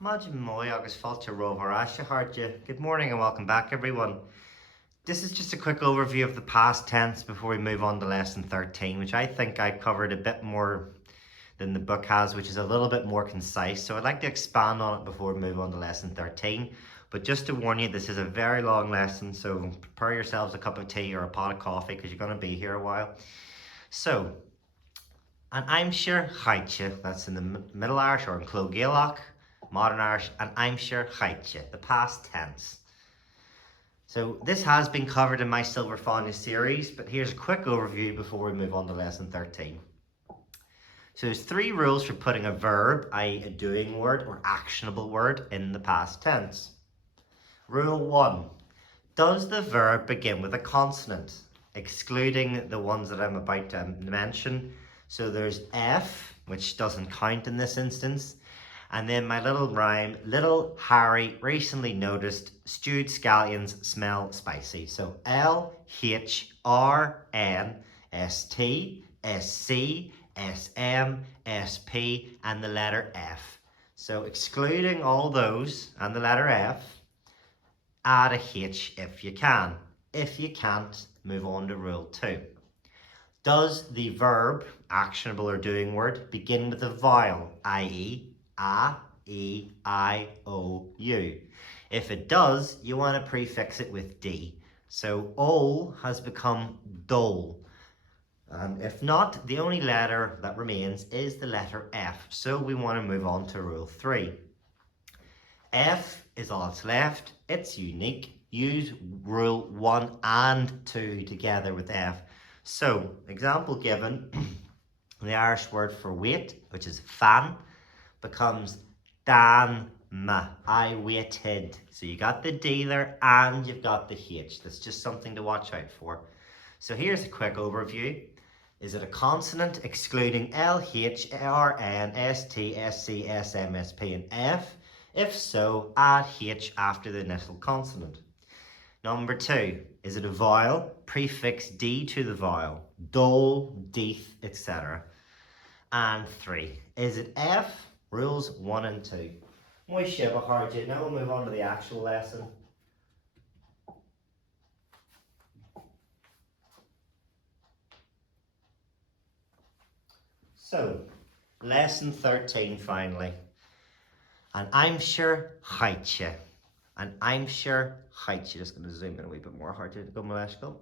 Maid Moy agus fáilte rover Asha Hartje. Good morning and welcome back everyone. This is just a quick overview of the past tense before we move on to lesson 13, which I think I've covered a bit more than the book has, which is a little bit more concise. So I'd like to expand on it before we move on to lesson 13. But just to warn you, this is a very long lesson, so prepare yourselves a cup of tea or a pot of coffee because you're going to be here a while. So, an Aimsir Chaite, that's in the Middle Irish or in Clo Gaelach, Modern Irish, an Aimsir Chaite, the past tense. So this has been covered in my Silver Fáinne series, but here's a quick overview before we move on to lesson 13. So there's 3 rules for putting a verb, i.e. a doing word or actionable word, in the past tense. Rule 1. Does the verb begin with a consonant, excluding the ones that I'm about to mention? So there's F, which doesn't count in this instance. And then my little rhyme, little Harry recently noticed stewed scallions smell spicy. So LHRNSTSCSM and the letter F. So excluding all those and the letter F, add a H if you can. If you can't, move on to rule 2. Does the verb, actionable or doing word, begin with a vowel, i.e. A, E, I, O, U? If it does, you want to prefix it with D. So ol has become dole. And if not, the only letter that remains is the letter F. So we want to move on to rule 3. F is all that's left. It's unique. Use rule 1 and 2 together with F. So, example given, the Irish word for wait, which is fan, becomes danma. I waited. So you got the D there and you've got the H. That's just something to watch out for. So here's a quick overview. Is it a consonant excluding L, H, R, N, S, T, S, C, S, M, S, P, and F? If so, add H after the initial consonant. Number 2, is it a vowel? Prefix D to the vowel. Dole, deeth, etc. And 3, is it F? Rules 1 and 2. Muy shiva Hartje. Now we'll move on to the actual lesson. So, lesson 13 finally. And Aimsir Chaite. And Aimsir Chaite. Just going to zoom in a wee bit more. Hartje, go Maleshko.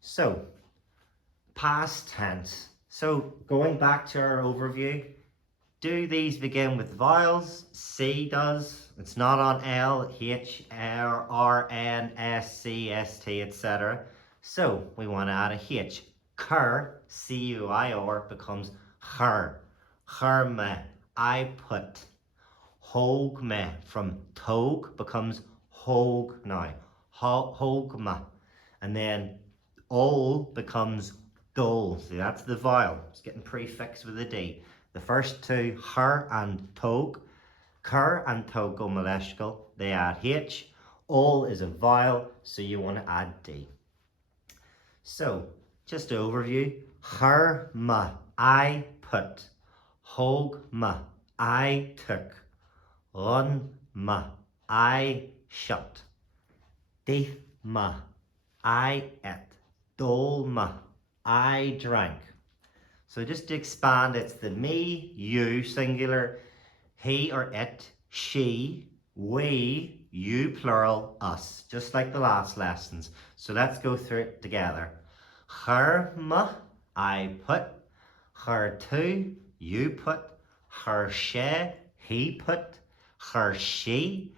So, past tense. So, going back to our overview, do these begin with vowels? C does. It's not on L, H, R, N, S, C, S, T, etc. So, we want to add a H. Cur, C-U-I-R, becomes her. Herme, I put. Hogme, from tog, becomes hog now. Hogma. And then ol becomes dole. See, that's the vowel. It's getting prefixed with a D. The first 2, her and tog. Cur and tog go maleshkal. They add H. Ol is a vowel, so you want to add D. So, just an overview. Her ma, I put. Hog ma, I took. Run ma, I shut. Deith ma, I ate. Dole ma, I drank. So just to expand, it's the me, you, singular, he or it, she, we, you, plural, us. Just like the last lessons. So let's go through it together. Her ma, I put. Her to, you put. Her she, he put. Her she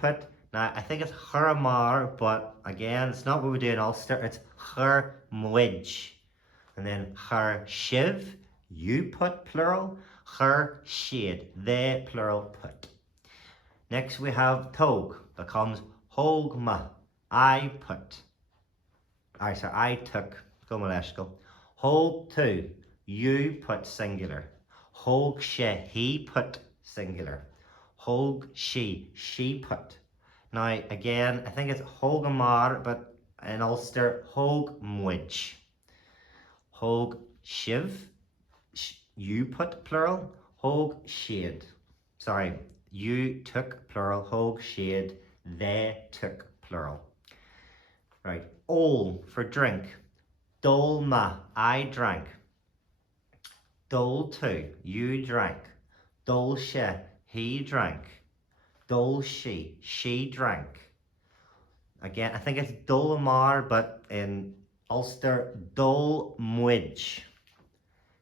put. Now, I think it's her mar, but again, it's not what we do in Ulster. It's her mwidge. And then her shiv, you put, plural. Her shade, they, plural, put. Next we have tog, becomes hogma, I put. I took, go maleshko. Hog to, you put, singular. Hog she, he put, singular. Hog she put. Now again, I think it's hogamar, but in Ulster, hog mwidge. Hog shiv, you put plural, hog shade. Sorry, you took plural, hog shade, they took plural. Right, all for drink. Dolma, I drank. Dole two, you drank. Dole he drank. Dole she drank. Again, I think it's Dolmar, but in Ulster, Dol Mwidge.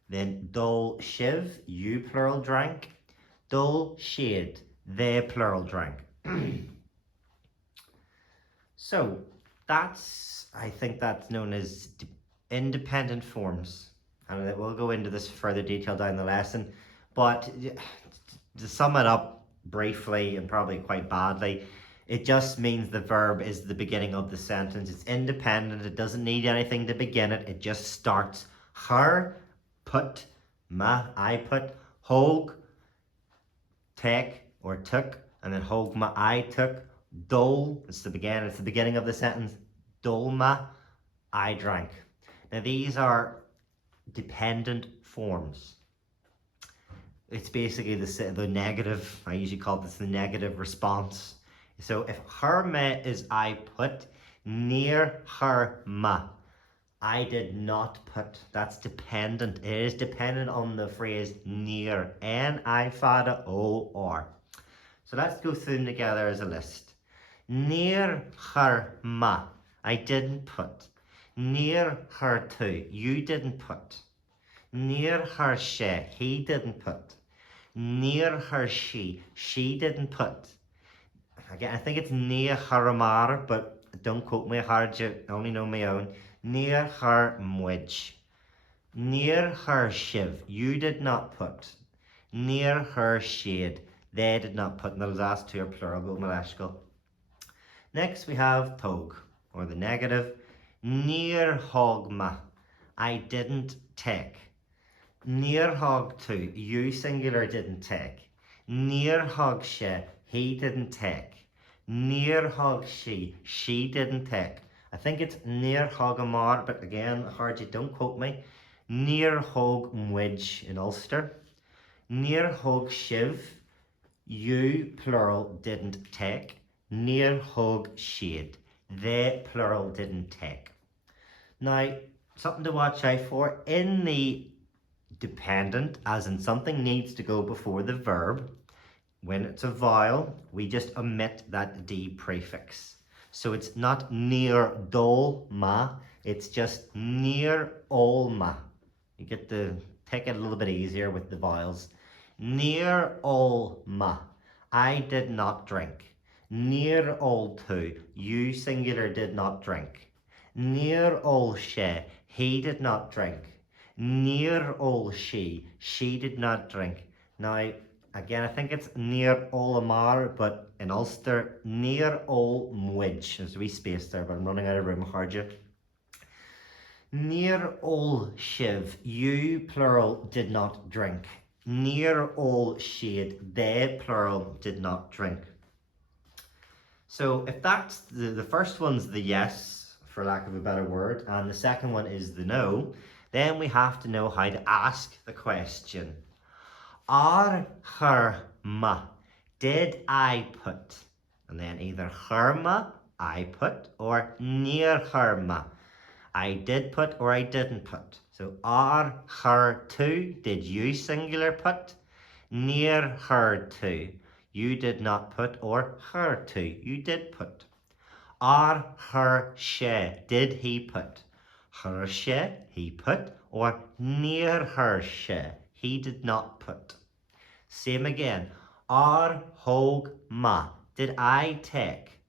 Then Dol Shiv, you plural drank. Dol Shade, they plural drank. So I think that's known as independent forms. And we'll go into this further detail down the lesson. But to sum it up briefly and probably quite badly, it just means the verb is the beginning of the sentence. It's independent. It doesn't need anything to begin it. It just starts. Her, put, ma, I put, hog, take or took, and then hog ma, I took, dole, it's the beginning of the sentence. Dolma, I drank. Now these are dependent forms. It's basically the negative. I usually call this the negative response. So if her ma is I put, near her ma, I did not put. That's dependent. It is dependent on the phrase near. N-I fada O-R. So let's go through them together as a list. Near her ma, I didn't put. Near her too, you didn't put. Near her she, he didn't put. Near her she didn't put. Again, I think it's near her amar, but don't quote me hard, you only know my own. Near her mwidge. Near her shiv, you did not put. Near her shade, they did not put. And those last two are plural, go malashkal. Next we have tog, or the negative. Near hogma, I didn't take. Near hog two, you singular didn't take. Near hog he didn't take. Near hog she didn't take. I think it's near hog amar, but again, hard you don't quote me. Near hog mwidge in Ulster. Near hog shiv, you plural didn't take. Near hog shade, they plural didn't take. Now, something to watch out for in the dependent, as in something needs to go before the verb. When it's a vowel, we just omit that D prefix. So it's not near dol ma, it's just near all ma. You get to take it a little bit easier with the vowels. Near all ma, I did not drink. Near all two, you singular did not drink. Near all he did not drink. Near all she did not drink. Now, again, I think it's near all amar, but in Ulster, near all mwidge. There's a wee space there, but I'm running out of room, hard you. Near all shiv, you plural did not drink. Near all shade, they plural did not drink. So if that's the first one's the yes, for lack of a better word, and the second one is the no, then we have to know how to ask the question. Are her ma, did I put? And then either her ma, I put, or near her ma, I did put or I didn't put. So are her two, did you singular put? Near her two, you did not put, or her two, you did put. Are her she, did he put? Her she, he put, or near her she, he did not put. Same again. Are hog ma, did I take?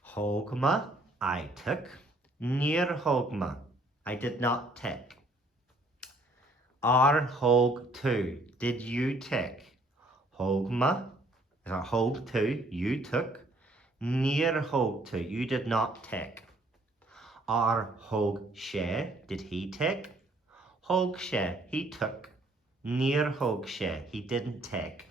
Hog ma, I took. Near hog ma, I did not take. Are hog two, did you take? Hog ma, hog two, you took. Near hog two, you did not take. Are hog she, did he take? Hog she, he took. Near hog she, he didn't take.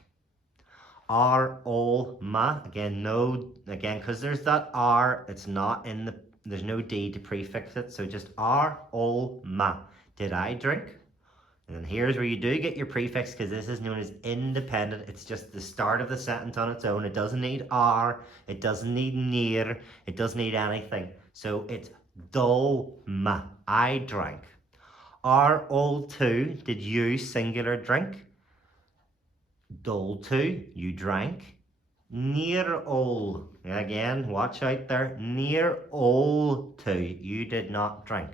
Are all ma, again no, again because there's that R, it's not in the, there's no D to prefix it, so just are all ma, did I drink? And then here's where you do get your prefix, because this is known as independent. It's just the start of the sentence on its own. It doesn't need are, it doesn't need near, it doesn't need anything. So it's dolma, I drank. Are all two, did you singular drink? Dol two, you drank. Near all, again, watch out there. Near all two, you did not drink.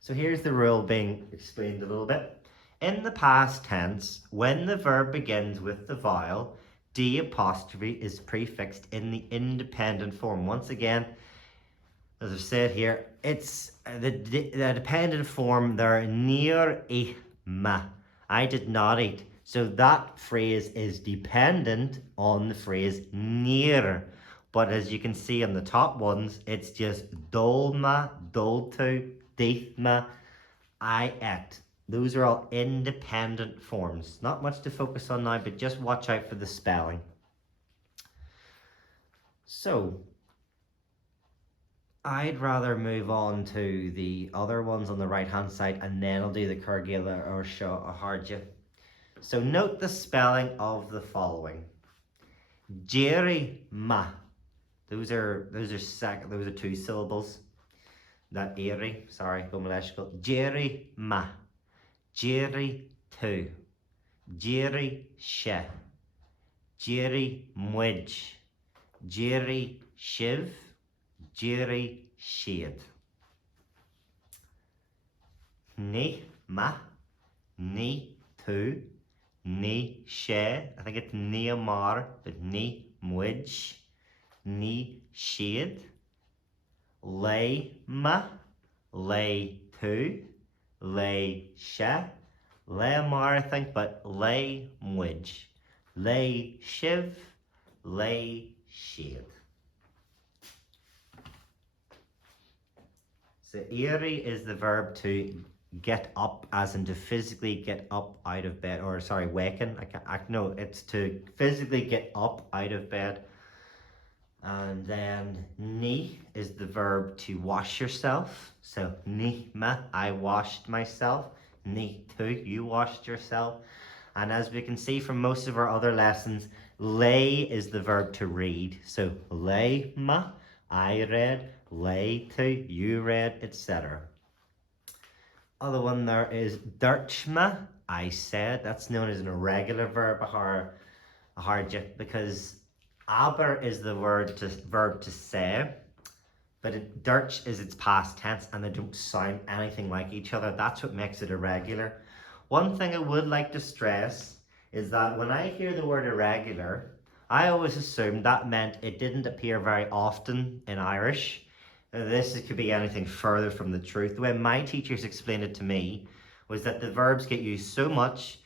So here's the rule being explained a little bit. In the past tense, when the verb begins with the vowel, D apostrophe is prefixed in the independent form. Once again, as I've said here, it's the dependent form there, near ma. I did not eat. So that phrase is dependent on the phrase near. But as you can see on the top ones, it's just dolma, doltu, deithma, I ate. Those are all independent forms. Not much to focus on now, but just watch out for the spelling. So, I'd rather move on to the other ones on the right hand side, and then I'll do the Cargilla or Shaw Aharja. So note the spelling of the following. Jerry ma. Those are two syllables. That airy, sorry, Gomaleshkal. Jerry ma. Jerry two. Jerry she. Jerry mwij. Jerry shiv. Jerry shade. Ni ma. Ni two. Ni she. I think it's ni amar, but ni mwij. Ni shade. Lay ma. Lay two. Lay she. Lay amar, I think, but lay mwij. Lay shiv. Lay shade. So eri is the verb to get up, as in to physically get up out of bed, or sorry, waken. No, it's to physically get up out of bed. And then ni is the verb to wash yourself. So ni ma, I washed myself. Ni tu, you washed yourself. And as we can see from most of our other lessons, lay is the verb to read. So lay ma, I read. Lay to, you read, etc. Other one there is dirchma, I said. That's known as an irregular verb, because aber is the verb to say, but dirch is its past tense, and they don't sound anything like each other. That's what makes it irregular. One thing I would like to stress is that when I hear the word irregular, I always assumed that meant it didn't appear very often in Irish. This could be anything further from the truth. The way my teachers explained it to me was that the verbs get used so much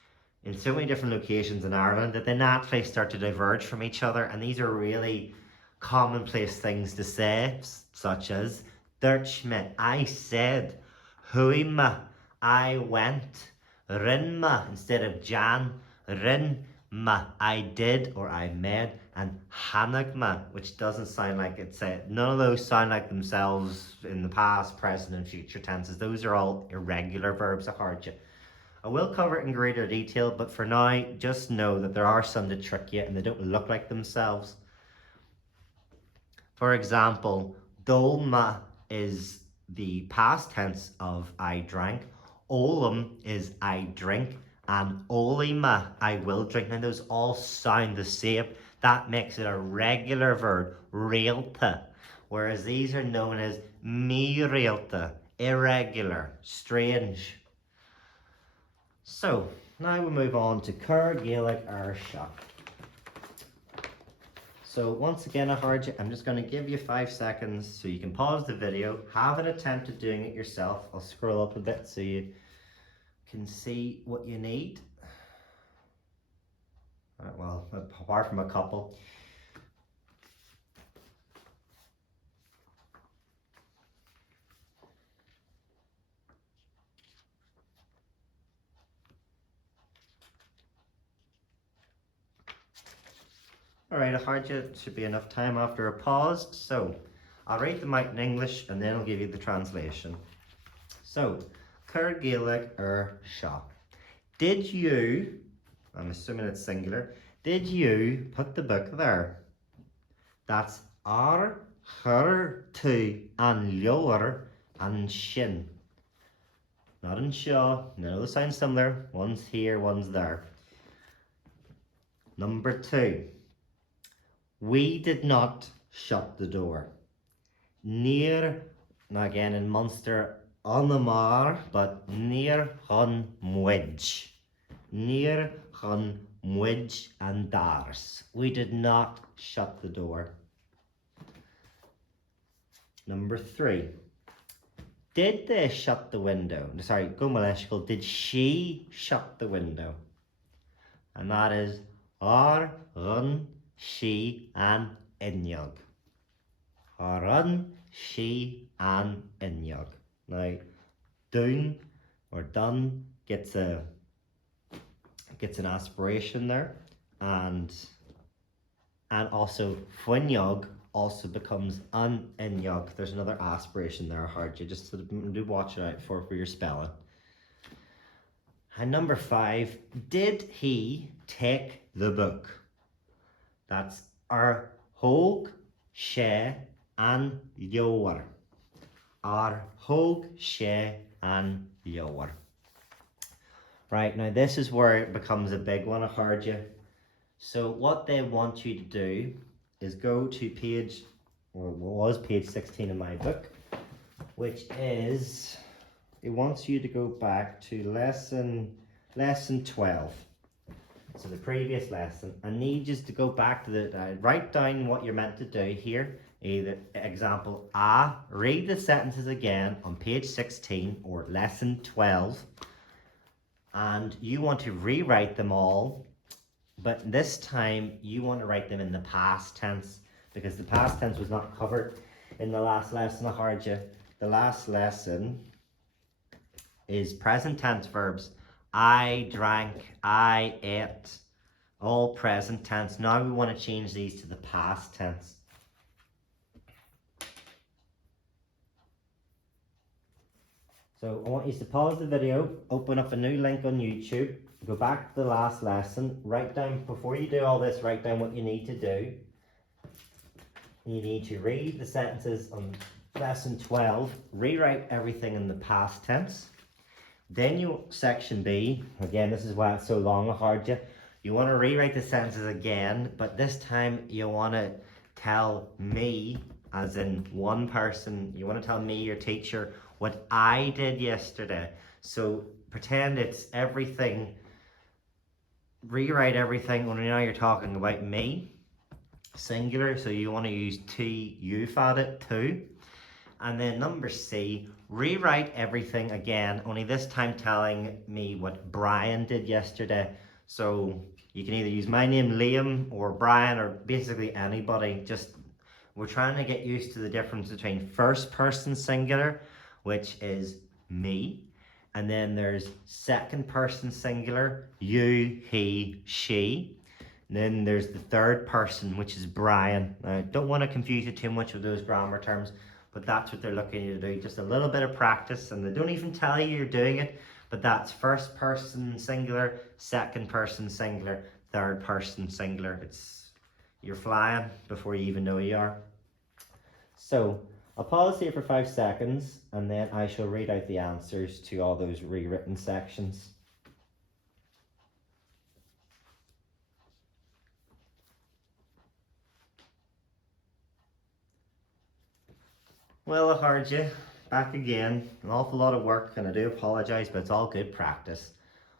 in so many different locations in Ireland that they naturally start to diverge from each other, and these are really commonplace things to say, such as Dirchme, I said, Huima, I went, Rinma, instead of Jan, Rinma, I did or I made, and Hanagma, which doesn't sound like it's none of those sound like themselves in the past, present, and future tenses. Those are all irregular verbs, Aharja. I will cover it in greater detail, but for now, just know that there are some to trick you and they don't look like themselves. For example, dolma is the past tense of I drank. Olam is I drink. And olima, I will drink. Now those all sound the same. That makes it a regular verb, realta. Whereas these are known as mi-realta, irregular, strange. So, now we move on to Cur Gaelic Arsha. So once again, Aharja, I'm just going to give you 5 seconds so you can pause the video, have an attempt at doing it yourself. I'll scroll up a bit so you can see what you need. Well, apart from a couple. Alright, Aharja, should be enough time after a pause. So, I'll read them out in English and then I'll give you the translation. So, Cur Gaelic seo. Did you, I'm assuming it's singular, did you put the book there? That's ar, chur, tu, and leor, and shin. Not in shaw, none of those sound similar. One's here, one's there. Number 2. We did not shut the door. Near, now again in Munster, on the mar, but near hun mwidge. Near hun mwidge and dars. We did not shut the door. Number 3. Did they shut the window? Sorry, go Maleshkal. Did she shut the window? And that is ar, run, she, and inyog. Ar, run, she, and inyog. Now, doon or done gets an aspiration there, and also fwynyog also becomes an inyog. There's another aspiration there, hard. You just do watch it out for your spelling. And number 5, did he take the book? That's ar hog, she, and leor. Ar hog, she, and leor. Right, now this is where it becomes a big one, I heard you. So what they want you to do is go to page, or was page 16 in my book, which is, it wants you to go back to lesson 12. So the previous lesson. I need you to go back to write down what you're meant to do here. Either example A, read the sentences again on page 16 or lesson 12. And you want to rewrite them all, but this time you want to write them in the past tense, because the past tense was not covered in the last lesson I heard you. The last lesson is present tense verbs. I drank, I ate, all present tense. Now we want to change these to the past tense. So I want you to pause the video, open up a new link on YouTube, go back to the last lesson, write down, before you do all this, write down what you need to do. You need to read the sentences on lesson 12, rewrite everything in the past tense. Then section B, again this is why it's so long, I heard you. You want to rewrite the sentences again, but this time you want to tell me, as in one person, you want to tell me, your teacher, what I did yesterday. So pretend it's everything, rewrite everything, only now you're talking about me, singular, so you want to use you've added to. And then number C, rewrite everything again, only this time telling me what Brian did yesterday. So you can either use my name, Liam, or Brian, or basically anybody. Just, we're trying to get used to the difference between first person singular, which is me, and then there's second person singular, you, he, she. And then there's the third person, which is Brian. I don't want to confuse you too much with those grammar terms, but that's what they're looking you to do. Just a little bit of practice, and they don't even tell you you're doing it, but that's first person singular, second person singular, third person singular. You're flying before you even know you are. So I'll pause here for 5 seconds, and then I shall read out the answers to all those rewritten sections. Well, I heard you. Back again. An awful lot of work, and I do apologise, but it's all good practice.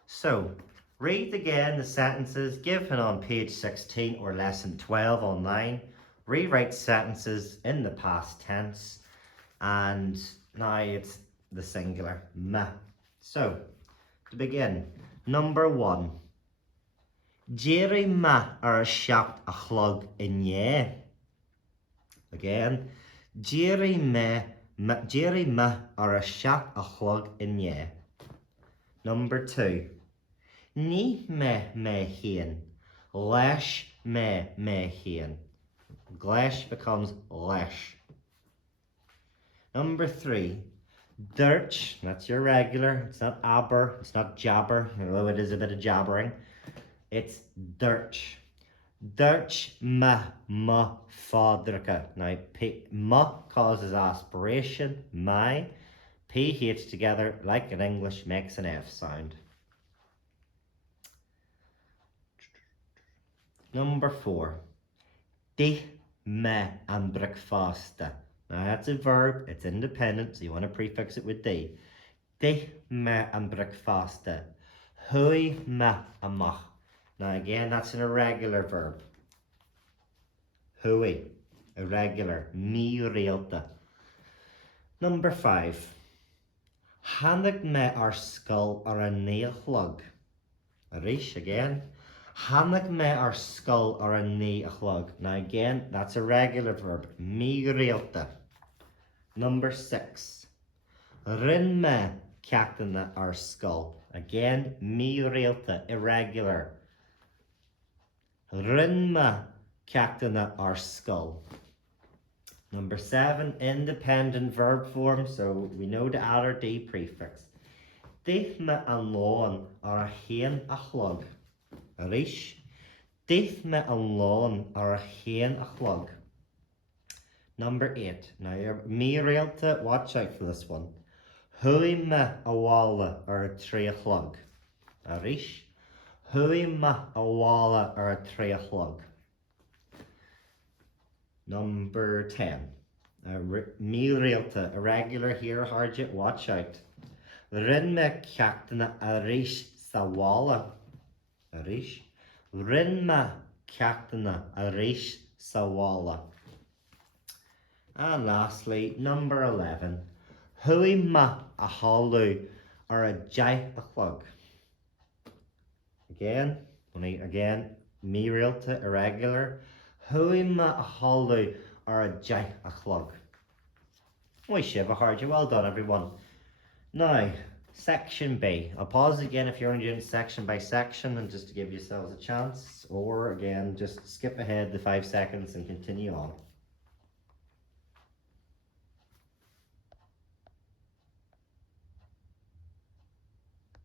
So, read again the sentences given on page 16 or lesson 12 online. Rewrite sentences in the past tense, and now it's the singular, ma. So, to begin, number 1. Jerry ma ar a seacht a chlog in ye. Again, Jerry ma ar a seacht a chlog in ye. Number 2. Ní me hien, lesh me hien. Glesh becomes lesh. Number 3. Dirch, that's your regular. It's not aber, it's not jabber, although it is a bit of jabbering. It's dirch. Dirch ma fadrika. Now, ma causes aspiration, my. PH together, like in English, makes an F sound. Number 4. Di me an breakfasta. Now that's a verb, it's independent, so you want to prefix it with di. Di me an breakfasta. Hui me amach. Now again, that's an irregular verb. Hui, irregular, mi realta. Number 5. Hannig me ar skull ar a neachlug. Arish again. Hannig me ar skull ar a neachlug. Now again, that's a regular verb. Mi realta. Number 6. Rin me cactana ar skull. Again, mi realta, irregular. Rin me cactana ar skull. Number 7, independent verb form, so we know to add our D prefix. Deith me an lawn ar a hen a chlog. Arish. Deith me an lawn ar a hen a chlog. Number 8. Now you're me realta, watch out for this one. Hui me a walla ar a tree a chlog. Arish. Hui me a walla ar a tree a chlog. Number 10. Mi realta, irregular here, hardjet, watch out. Rin me cactana arish sawala. Arish. Rin me cactana arish sawala. And lastly, number 11. Hui ma a halu or a jai a chlug. Again, mi realta, irregular. Hui ma a halu or a jai a chlug. Oi shiva hard, well done everyone. Now, section B. I'll pause again if you're only doing section by section and just to give yourselves a chance, or again, just skip ahead the 5 seconds and continue on.